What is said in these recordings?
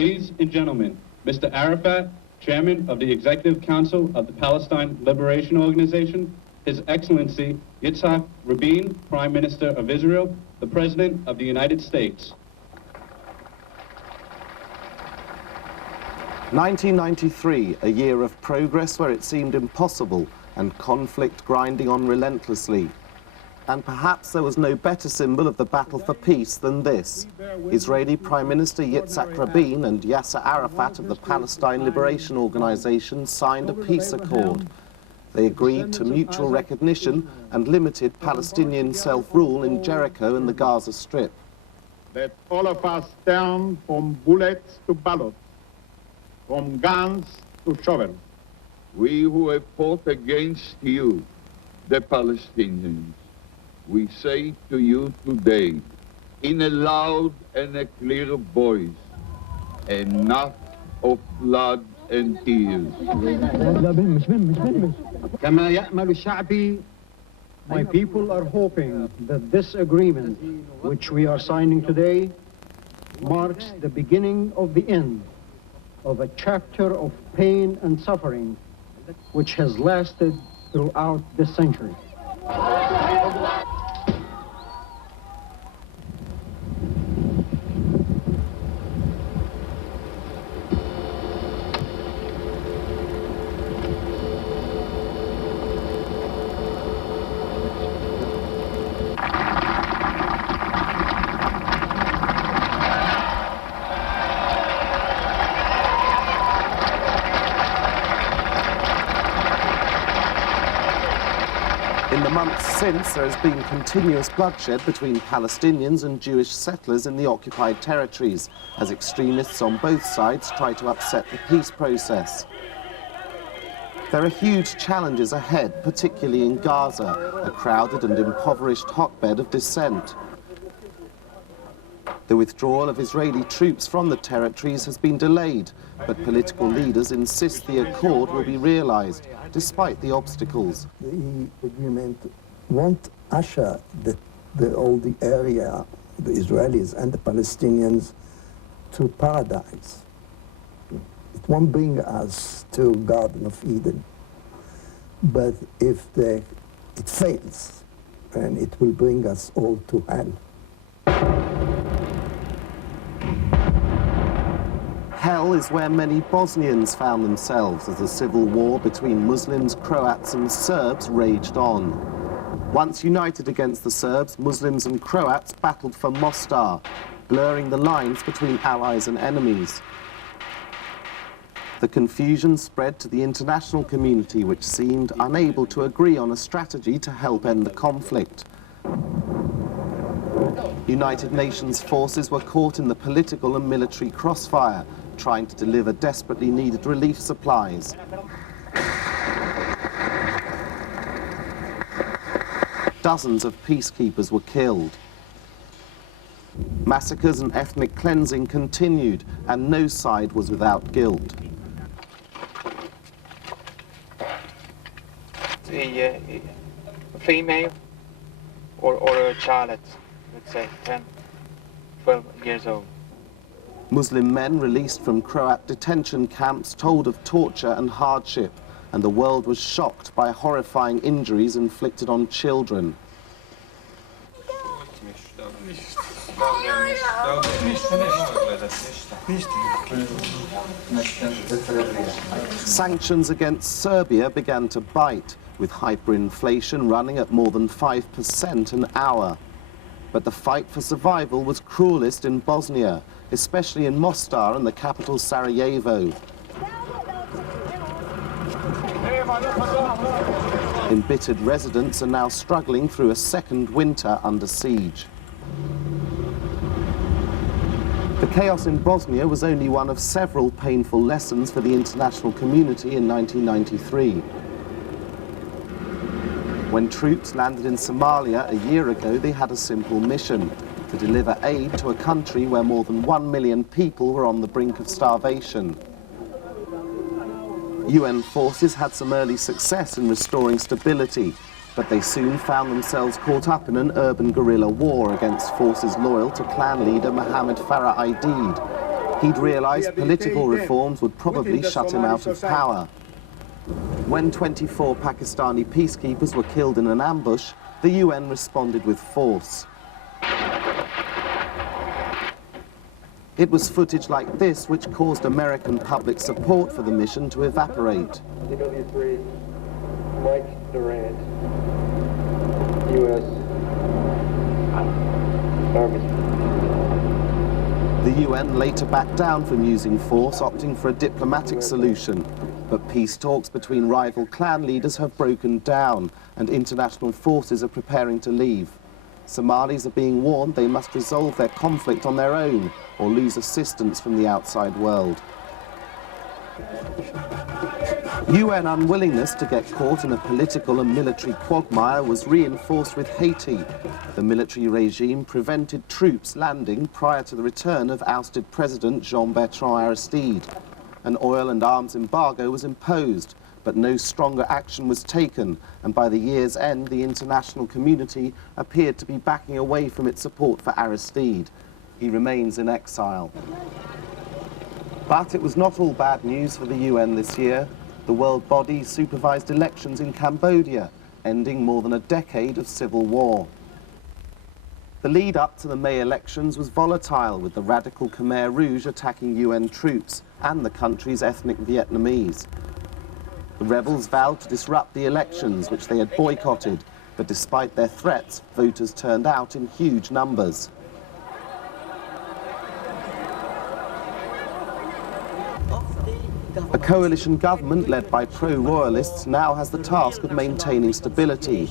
Ladies and gentlemen, Mr. Arafat, Chairman of the Executive Council of the Palestine Liberation Organization, His Excellency Yitzhak Rabin, Prime Minister of Israel, the President of the United States. 1993, a year of progress where it seemed impossible and conflict grinding on relentlessly. And perhaps there was no better symbol of the battle for peace than this. Israeli Prime Minister Yitzhak Rabin and Yasser Arafat of the Palestine Liberation Organization signed a peace accord. They agreed to mutual recognition and limited Palestinian self-rule in Jericho and the Gaza Strip. That all of us turn from bullets to ballots, from guns to shovels. We who have fought against you, the Palestinians, we say to you today, in a loud and a clear voice, enough of blood and tears. My people are hoping that this agreement, which we are signing today, marks the beginning of the end of a chapter of pain and suffering which has lasted throughout this century. In the months since, there has been continuous bloodshed between Palestinians and Jewish settlers in the occupied territories, as extremists on both sides try to upset the peace process. There are huge challenges ahead, particularly in Gaza, a crowded and impoverished hotbed of dissent. The withdrawal of Israeli troops from the territories has been delayed, but political leaders insist the accord will be realized, despite the obstacles. The agreement won't usher all the area, the Israelis and the Palestinians, to paradise. It won't bring us to Garden of Eden. But if it fails, then it will bring us all to hell. Hell is where many Bosnians found themselves as the civil war between Muslims, Croats and Serbs raged on. Once united against the Serbs, Muslims and Croats battled for Mostar, blurring the lines between allies and enemies. The confusion spread to the international community, which seemed unable to agree on a strategy to help end the conflict. United Nations forces were caught in the political and military crossfire, trying to deliver desperately needed relief supplies. Dozens of peacekeepers were killed. Massacres and ethnic cleansing continued, and no side was without guilt. A female or a child, let's say 10, 12 years old. Muslim men released from Croat detention camps told of torture and hardship, and the world was shocked by horrifying injuries inflicted on children. Sanctions against Serbia began to bite, with hyperinflation running at more than 5% an hour. But the fight for survival was cruelest in Bosnia, especially in Mostar and the capital Sarajevo. Embittered residents are now struggling through a second winter under siege. The chaos in Bosnia was only one of several painful lessons for the international community in 1993. When troops landed in Somalia a year ago, they had a simple mission: to deliver aid to a country where more than 1 million people were on the brink of starvation. UN forces had some early success in restoring stability, but they soon found themselves caught up in an urban guerrilla war against forces loyal to clan leader Mohammed Farah Aidid. He'd realised political reforms would probably shut him out of power. When 24 Pakistani peacekeepers were killed in an ambush, the UN responded with force. It was footage like this which caused American public support for the mission to evaporate. CW3, Mike Durant, U.S. Army. The UN later backed down from using force, opting for a diplomatic solution. But peace talks between rival clan leaders have broken down, and international forces are preparing to leave. Somalis are being warned they must resolve their conflict on their own or lose assistance from the outside world. UN unwillingness to get caught in a political and military quagmire was reinforced with Haiti. The military regime prevented troops landing prior to the return of ousted President Jean-Bertrand Aristide. An oil and arms embargo was imposed, but no stronger action was taken, and by the year's end, the international community appeared to be backing away from its support for Aristide. He remains in exile. But it was not all bad news for the UN this year. The world body supervised elections in Cambodia, ending more than a decade of civil war. The lead up to the May elections was volatile, with the radical Khmer Rouge attacking UN troops and the country's ethnic Vietnamese. The rebels vowed to disrupt the elections, which they had boycotted, but despite their threats, voters turned out in huge numbers. A coalition government led by pro-royalists now has the task of maintaining stability.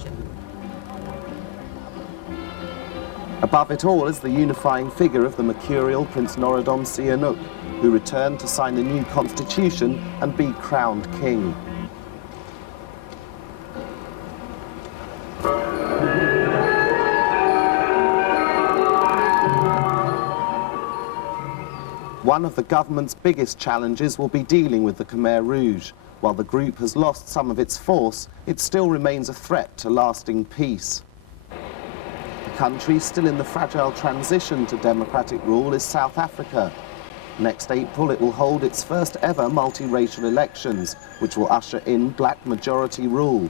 Above it all is the unifying figure of the mercurial Prince Norodom Sihanouk, who returned to sign the new constitution and be crowned king. One of the government's biggest challenges will be dealing with the Khmer Rouge. While the group has lost some of its force, it still remains a threat to lasting peace. The country still in the fragile transition to democratic rule is South Africa. Next April, it will hold its first ever multiracial elections, which will usher in black majority rule.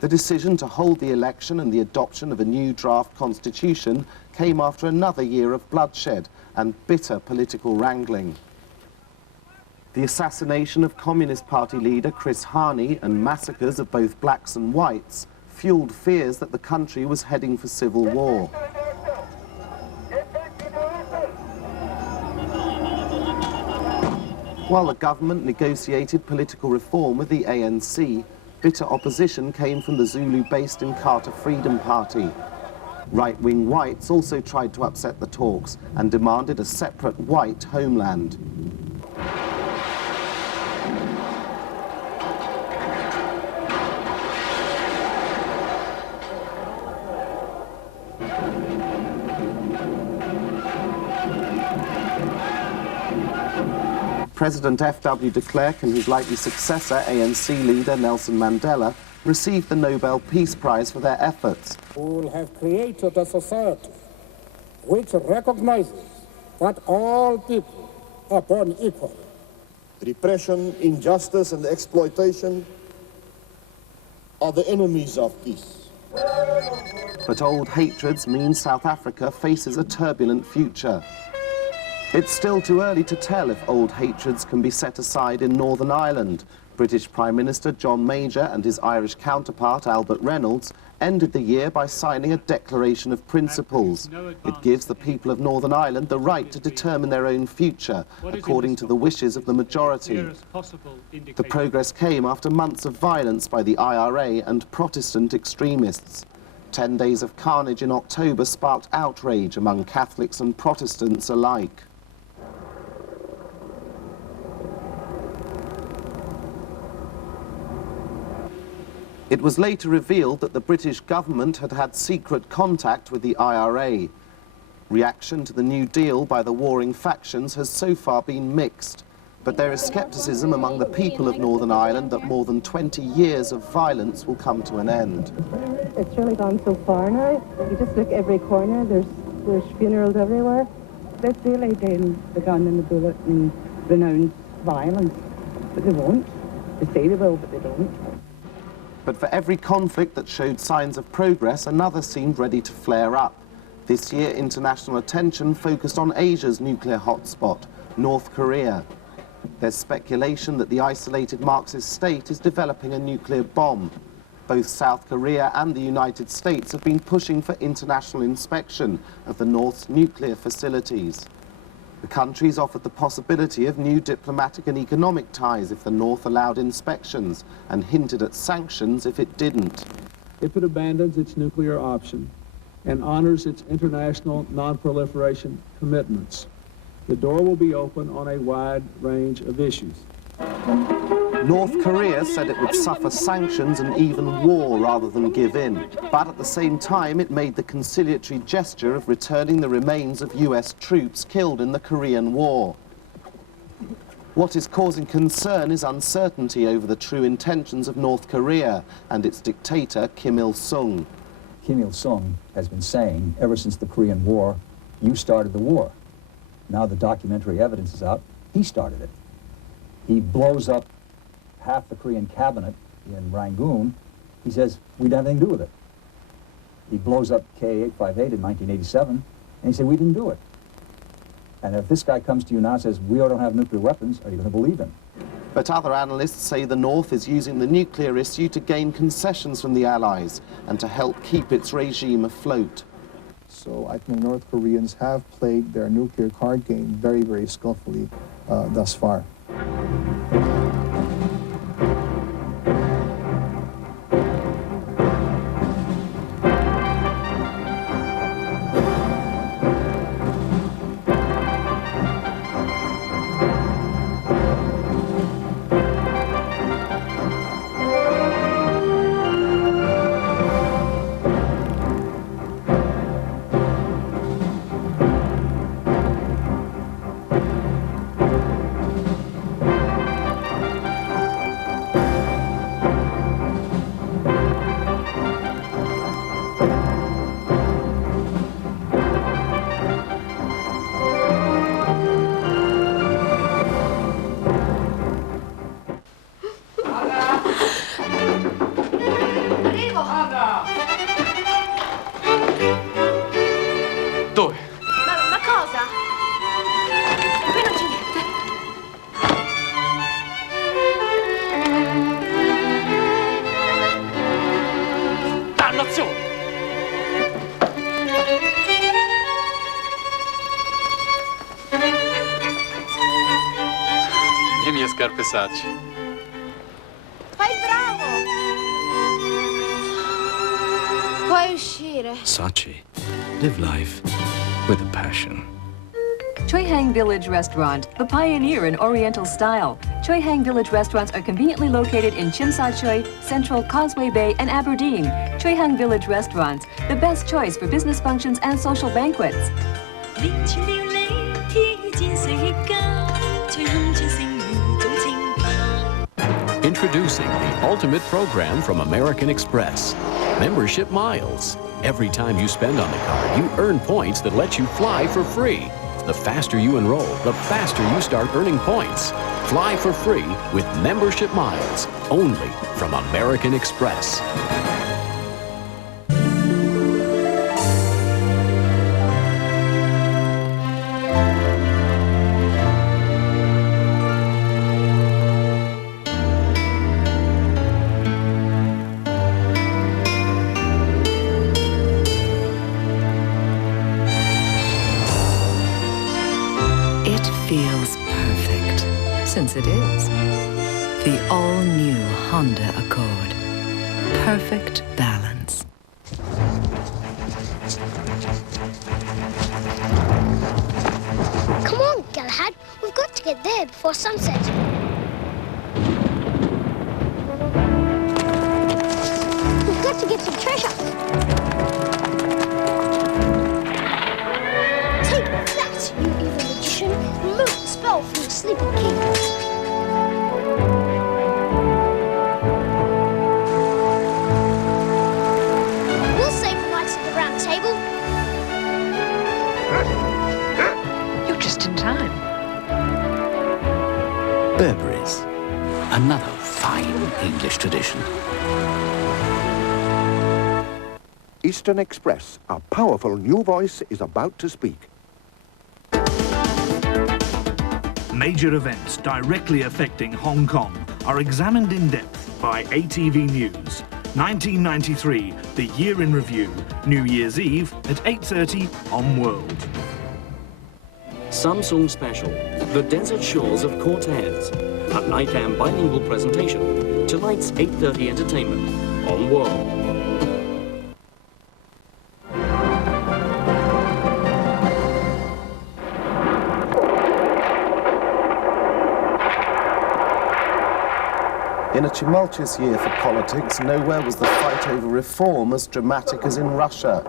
The decision to hold the election and the adoption of a new draft constitution came after another year of bloodshed and bitter political wrangling. The assassination of Communist Party leader Chris Hani and massacres of both blacks and whites fueled fears that the country was heading for civil war. While the government negotiated political reform with the ANC, bitter opposition came from the Zulu-based Inkatha Freedom Party. Right-wing whites also tried to upset the talks and demanded a separate white homeland. President F.W. de Klerk and his likely successor, ANC leader Nelson Mandela, received the Nobel Peace Prize for their efforts. We will have created a society which recognizes that all people are born equal. Repression, injustice, and exploitation are the enemies of peace. But old hatreds mean South Africa faces a turbulent future. It's still too early to tell if old hatreds can be set aside in Northern Ireland. British Prime Minister John Major and his Irish counterpart Albert Reynolds ended the year by signing a Declaration of Principles. It gives the people of Northern Ireland the right to determine their own future, according to the wishes of the majority. The progress came after months of violence by the IRA and Protestant extremists. 10 days of carnage in October sparked outrage among Catholics and Protestants alike. It was later revealed that the British government had had secret contact with the IRA. Reaction to the New Deal by the warring factions has so far been mixed, but there is scepticism among the people of Northern Ireland that more than 20 years of violence will come to an end. It's really gone so far now. You just look every corner, there's funerals everywhere. they're still doing the gun and the bullet and renounce violence, but they won't. They say they will, but they don't. But for every conflict that showed signs of progress, another seemed ready to flare up. This year, international attention focused on Asia's nuclear hotspot, North Korea. There's speculation that the isolated Marxist state is developing a nuclear bomb. Both South Korea and the United States have been pushing for international inspection of the North's nuclear facilities. The countries offered the possibility of new diplomatic and economic ties if the North allowed inspections, and hinted at sanctions if it didn't. If it abandons its nuclear option and honors its international non-proliferation commitments, the door will be open on a wide range of issues. North Korea said it would suffer sanctions and even war rather than give in. But at the same time, it made the conciliatory gesture of returning the remains of US troops killed in the Korean War. What is causing concern is uncertainty over the true intentions of North Korea and its dictator, Kim Il-sung. Kim Il-sung has been saying ever since the Korean War, you started the war. Now the documentary evidence is out, he started it. He blows up half the Korean cabinet in Rangoon. He says, we didn't have anything to do with it. He blows up K-858 in 1987, and he said, we didn't do it. And if this guy comes to you now and says, we don't have nuclear weapons, are you going to believe him? But other analysts say the North is using the nuclear issue to gain concessions from the Allies and to help keep its regime afloat. So I think North Koreans have played their nuclear card game very, very skillfully thus far. Dove? Ma cosa? Qui non c'è niente. Dannazione! Le mie scarpe Saci. Fai il bravo! Puoi uscire. Sachi. Live life with a passion. Choi Hang Village Restaurant, the pioneer in Oriental style. Choi Hang Village restaurants are conveniently located in Chim Sa Choi, Central, Causeway Bay, and Aberdeen. Choi Hang Village Restaurants, the best choice for business functions and social banquets. Introducing the ultimate program from American Express, Membership Miles. Every time you spend on the card, you earn points that let you fly for free. The faster you enroll, the faster you start earning points. Fly for free with Membership Miles, only from American Express. Feels perfect, since it is. The all-new Honda Accord. Perfect balance. Come on, Galahad. We've got to get there before sunset. We've got to get some treasure. Take that, you evil magician. Remove the spell from the sleeping king. We'll save the knights of the round table. time. Burberry's, another fine English tradition. Eastern Express, a powerful new voice is about to speak. Major events directly affecting Hong Kong are examined in depth by ATV News. 1993, the year in review, New Year's Eve at 8:30 on World. Samsung Special, The Desert Shores of Cortez, a NICAM bilingual presentation. Tonight's 8:30 entertainment on World. In a tumultuous year for politics, nowhere was the fight over reform as dramatic as in Russia.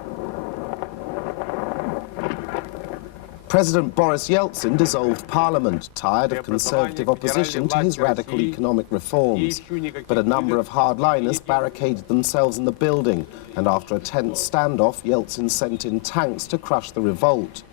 President Boris Yeltsin dissolved parliament, tired of conservative opposition to his radical economic reforms. But a number of hardliners barricaded themselves in the building, and after a tense standoff, Yeltsin sent in tanks to crush the revolt.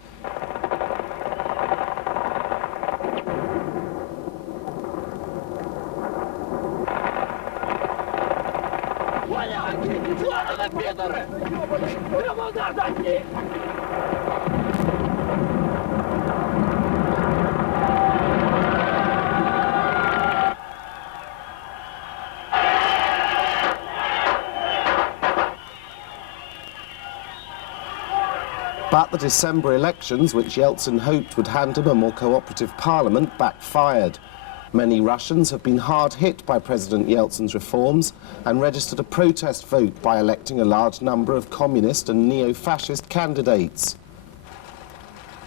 But the December elections, which Yeltsin hoped would hand him a more cooperative parliament, backfired. Many Russians have been hard hit by President Yeltsin's reforms and registered a protest vote by electing a large number of communist and neo-fascist candidates.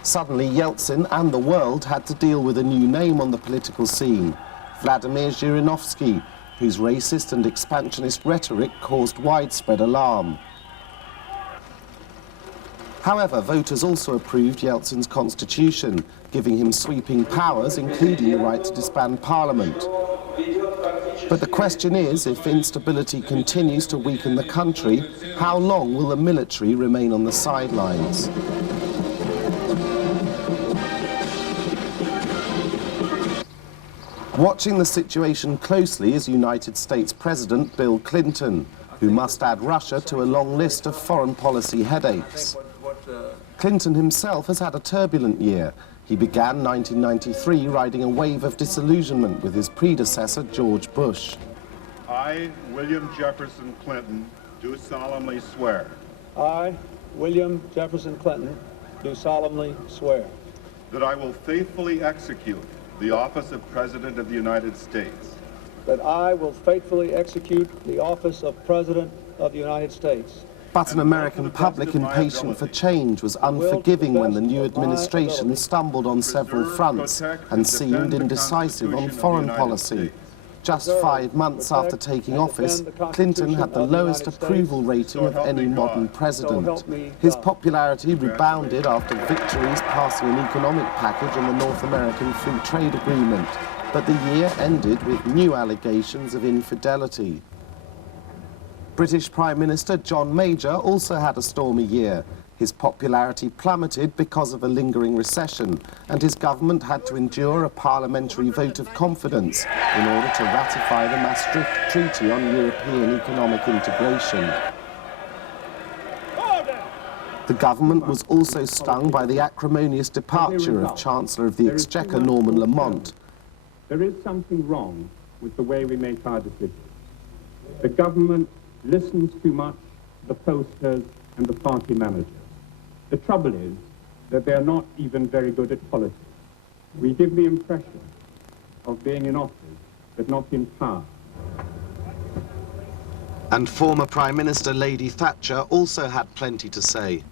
Suddenly, Yeltsin and the world had to deal with a new name on the political scene, Vladimir Zhirinovsky, whose racist and expansionist rhetoric caused widespread alarm. However, voters also approved Yeltsin's constitution, giving him sweeping powers, including the right to disband parliament. But the question is, if instability continues to weaken the country, how long will the military remain on the sidelines? Watching the situation closely is United States President Bill Clinton, who must add Russia to a long list of foreign policy headaches. Clinton himself has had a turbulent year. He began 1993 riding a wave of disillusionment with his predecessor, George Bush. I, William Jefferson Clinton, do solemnly swear. I, William Jefferson Clinton, do solemnly swear that I will faithfully execute the office of President of the United States. That I will faithfully execute the office of President of the United States. But an American public impatient for change was unforgiving when the new administration stumbled on several fronts and seemed indecisive on foreign policy. Just 5 months after taking office, Clinton had the lowest approval rating of any modern president. His popularity rebounded after victories passing an economic package on the North American Free Trade Agreement. But the year ended with new allegations of infidelity. British Prime Minister John Major also had a stormy year. His popularity plummeted because of a lingering recession, and his government had to endure a parliamentary vote of confidence in order to ratify the Maastricht Treaty on European economic integration. The government was also stung by the acrimonious departure of Chancellor of the Exchequer Norman Lamont. There is something wrong with the way we make our decisions. The government listens too much to the pollsters and the party managers. The trouble is that they're not even very good at politics. We give the impression of being in office, but not in power. And former Prime Minister Lady Thatcher also had plenty to say.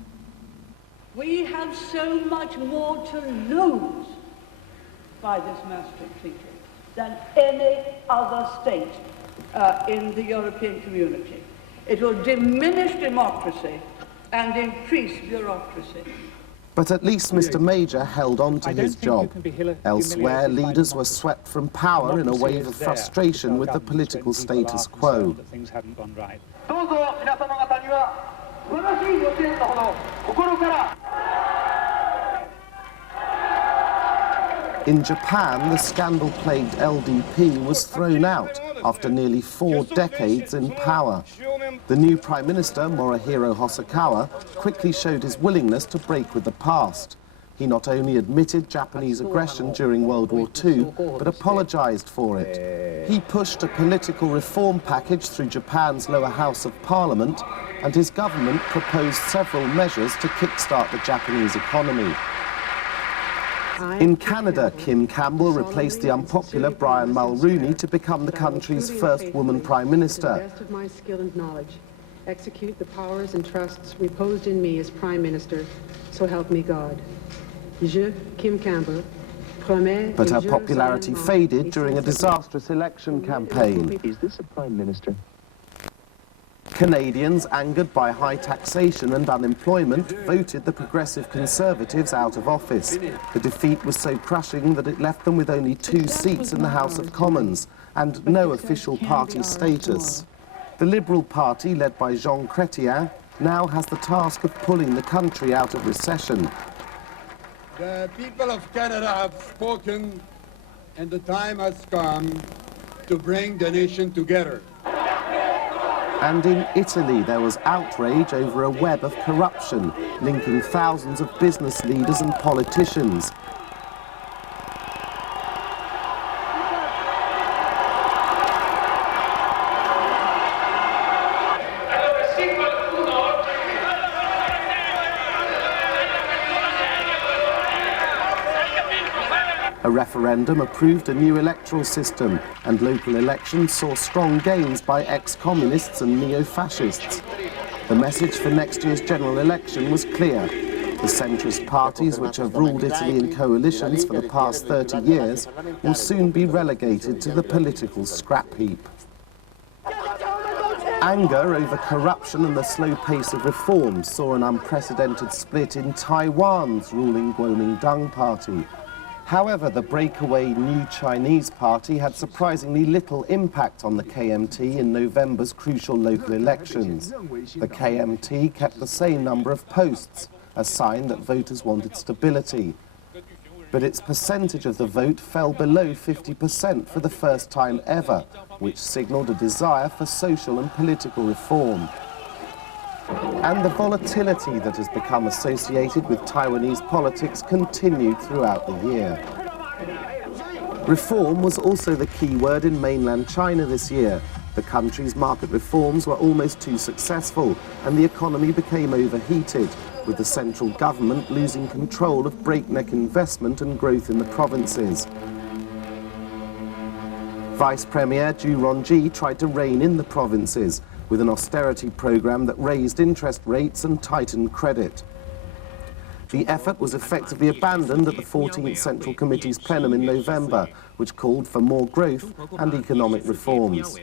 We have so much more to lose by this Maastricht Treaty than any other state in the European community. It will diminish democracy and increase bureaucracy. But at least Mr. Major held on to his job. Elsewhere, leaders were swept from power in a wave of frustration with the political status quo. Things haven't gone right. In Japan, the scandal-plagued LDP was thrown out after nearly 4 decades in power. The new Prime Minister, Morihiro Hosokawa, quickly showed his willingness to break with the past. He not only admitted Japanese aggression during World War II, but apologized for it. He pushed a political reform package through Japan's lower house of parliament, and his government proposed several measures to kickstart the Japanese economy. In Canada, Kim Campbell replaced the unpopular Brian Mulroney to become the country's first woman Prime Minister. To the best of my skill and knowledge, execute the powers and trusts reposed in me as Prime Minister, so help me God. Je, Kim Campbell, promets... But her popularity faded during a disastrous election campaign. Is this a Prime Minister? Canadians, angered by high taxation and unemployment, voted the Progressive Conservatives out of office. The defeat was so crushing that it left them with only 2 seats in the House of Commons and no official party status. The Liberal Party, led by Jean Chrétien, now has the task of pulling the country out of recession. The people of Canada have spoken, and the time has come to bring the nation together. And in Italy, there was outrage over a web of corruption, linking thousands of business leaders and politicians. A referendum approved a new electoral system, and local elections saw strong gains by ex-communists and neo-fascists. The message for next year's general election was clear. The centrist parties, which have ruled Italy in coalitions for the past 30 years, will soon be relegated to the political scrap heap. Anger over corruption and the slow pace of reform saw an unprecedented split in Taiwan's ruling Kuomintang party. However, the breakaway New Chinese Party had surprisingly little impact on the KMT in November's crucial local elections. The KMT kept the same number of posts, a sign that voters wanted stability. But its percentage of the vote fell below 50% for the first time ever, which signalled a desire for social and political reform. And the volatility that has become associated with Taiwanese politics continued throughout the year. Reform was also the key word in mainland China this year. The country's market reforms were almost too successful, and the economy became overheated, with the central government losing control of breakneck investment and growth in the provinces. Vice Premier Zhu Rongji tried to rein in the provinces, with an austerity program that raised interest rates and tightened credit. The effort was effectively abandoned at the 14th Central Committee's plenum in November, which called for more growth and economic reforms.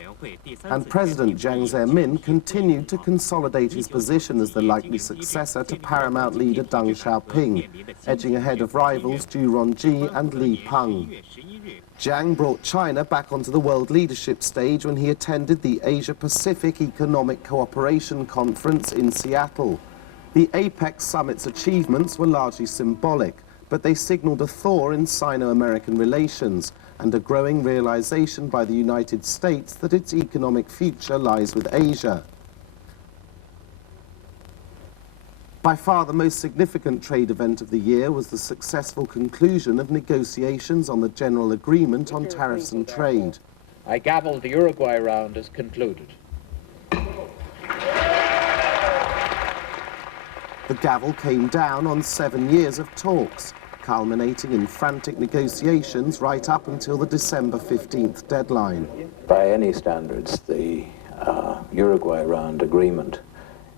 And President Jiang Zemin continued to consolidate his position as the likely successor to paramount leader Deng Xiaoping, edging ahead of rivals Zhu Rongji and Li Peng. Jiang brought China back onto the world leadership stage when he attended the Asia-Pacific Economic Cooperation Conference in Seattle. The APEC summit's achievements were largely symbolic, but they signaled a thaw in Sino-American relations and a growing realization by the United States that its economic future lies with Asia. By far the most significant trade event of the year was the successful conclusion of negotiations on the General Agreement on Tariffs and Trade. I gavel the Uruguay round as concluded. The gavel came down on 7 years of talks, culminating in frantic negotiations right up until the December 15th deadline. By any standards, the Uruguay round agreement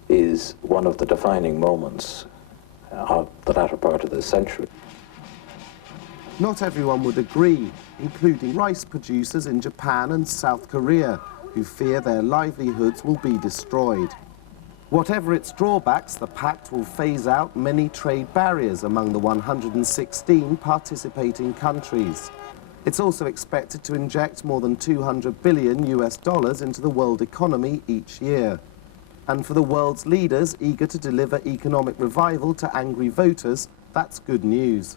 is one of the defining moments of the latter part of this century. Not everyone would agree, including rice producers in Japan and South Korea, who fear their livelihoods will be destroyed. Whatever its drawbacks, the pact will phase out many trade barriers among the 116 participating countries. It's also expected to inject more than $200 billion into the world economy each year. And for the world's leaders eager to deliver economic revival to angry voters, that's good news.